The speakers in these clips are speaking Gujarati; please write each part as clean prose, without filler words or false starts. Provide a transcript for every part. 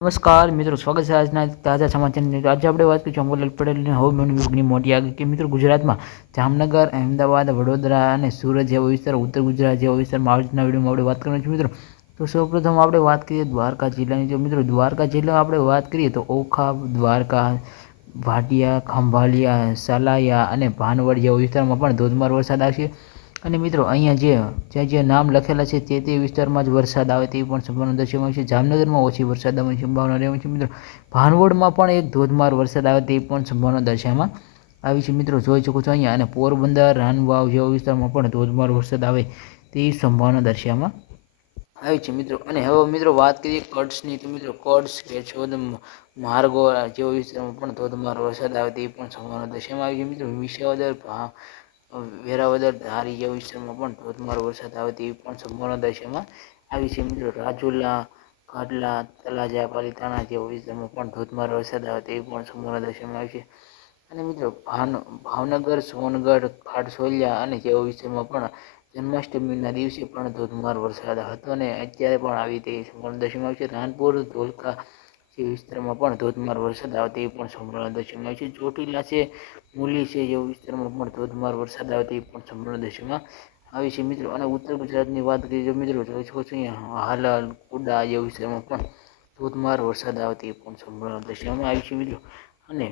નમસ્કાર મિત્રો, સ્વાગત છે આજના તાજા સમાચારની. આજે આપણે વાત કરીશું અંબાલાલ પટેલની હવામાન વિભાગની મોટી આગાહી કે મિત્રો ગુજરાતમાં જામનગર, અમદાવાદ, વડોદરા અને સુરત જેવા વિસ્તાર, ઉત્તર ગુજરાત જેવા વિસ્તારમાં આજના વિડીયોમાં આપણે વાત કરવાની છે મિત્રો. તો સૌપ્રથમ આપણે વાત કરીએ દ્વારકા જિલ્લાની. જો મિત્રો દ્વારકા જિલ્લામાં આપણે વાત કરીએ તો ઓખા, દ્વારકા, ભાટિયા, ખંભાલિયા, સલાયા અને ભાનવડ જેવા વિસ્તારમાં પણ ધોધમાર વરસાદ આવશે. અને મિત્રો અહીંયા જે નામ લખેલા છે તે વિસ્તારમાં જ વરસાદ આવે તેવી પણ સંભાવના દર્શાવવામાં આવી છે. જામનગરમાં ઓછી વરસાદ આવવાની સંભાવના રહેવાની છે મિત્રો. ભાનવડમાં પણ એક ધોધમાર વરસાદ આવે તેવી પણ સંભાવના દર્શાવવામાં આવી છે મિત્રો. જોઈ શકો છો અહીંયા. અને પોરબંદર, રાનવાવ જેવા વિસ્તારમાં પણ ધોધમાર વરસાદ આવે તેવી સંભાવના દર્શાવવામાં આવી છે મિત્રો. અને હવે મિત્રો વાત કરીએ કચ્છની. તો મિત્રો કચ્છ, કેશોદ, માર્ગો જેવા વિસ્તારમાં પણ ધોધમાર વરસાદ આવે તેવી પણ સંભાવના દર્શાવવામાં આવી છે મિત્રો. વિસાવદર, વેરાવદર, ધારી જેવા વિસ્તારમાં પણ ધોધમાર વરસાદ આવે તેવી પણ સંભાવના દર્શાવવામાં આવી છે મિત્રો. રાજુલા, કાડલા, તળાજા, પાલીતાણા જેવા વિસ્તારમાં પણ ધોધમાર વરસાદ આવે તેવી પણ સંભાવના દર્શાવવામાં આવી છે. અને મિત્રો ભાવનગર, સોનગઢ, ખારસોલિયા અને જેવા વિસ્તારમાં પણ જન્માષ્ટમીના દિવસે પણ ધોધમાર વરસાદ હતો અને અત્યારે પણ આવી તેવી સંભાવના દર્શાવવામાં આવી છે. રાણપુર, ધોળકા જે વિસ્તારમાં પણ ધોધમાર વરસાદ આવે તેવી પણ સંભાવના દર્શાવવામાં આવી છે. ચોટીલા છે, મૂલી છે જેવા વિસ્તારમાં પણ ધોધમાર વરસાદ આવે તેવી પણ સંભાવના દર્શાવવામાં આવી છે મિત્રો. અને ઉત્તર ગુજરાતની વાત કરીએ તો મિત્રો જોઈ શકો છો અહીંયા હાલાલ, કુડા જેવા વિસ્તારમાં પણ ધોધમાર વરસાદ આવે તેવી પણ સંભાવના દર્શાવવામાં આવી છે મિત્રો. અને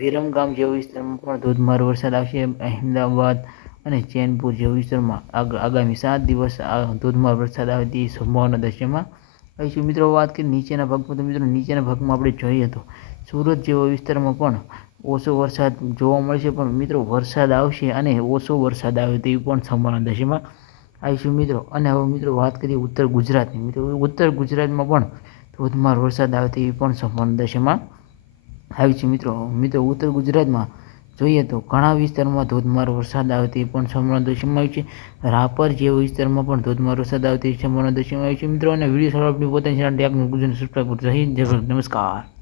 વિરમગામ જેવા વિસ્તારમાં પણ ધોધમાર વરસાદ આવશે. અહેમદાબાદ અને ચેનપુર જેવા વિસ્તારમાં આગામી 7 દિવસ ધોધમાર વરસાદ આવે તેવી સંભાવના દર્શાવવામાં આવી છે મિત્રો. વાત કરીએ નીચેના ભાગમાં. તો મિત્રો નીચેના ભાગમાં આપણે જોઈએ તો સુરત જેવા વિસ્તારમાં પણ ઓછો વરસાદ જોવા મળશે, પણ મિત્રો વરસાદ આવશે અને ઓછો વરસાદ આવે તેવી પણ સંભાવના દર્શાવવામાં આવી છે મિત્રો. અને હવે મિત્રો વાત કરીએ ઉત્તર ગુજરાતની. મિત્રો ઉત્તર ગુજરાતમાં પણ ધોધમાર વરસાદ આવે તેવી પણ સંભાવના દર્શાવવામાં આવી છે મિત્રો. ઉત્તર ગુજરાતમાં જોઈએ તો ઘણા વિસ્તારમાં ધોધમાર વરસાદ આવે તેવી પણ સંભાવના દર્શાવવામાં આવી છે. રાપર જેવા વિસ્તારમાં પણ ધોધમાર વરસાદ આવે તેવી સંભાવના દર્શાવવામાં આવી છે મિત્રો. અને વિડીયો સારો આપણી પોતાની ચેનલ ટેકનું ગુજરાત સબસ્ક્રાઈબ કરજો. જય હિન્દ, જય ભારત, નમસ્કાર.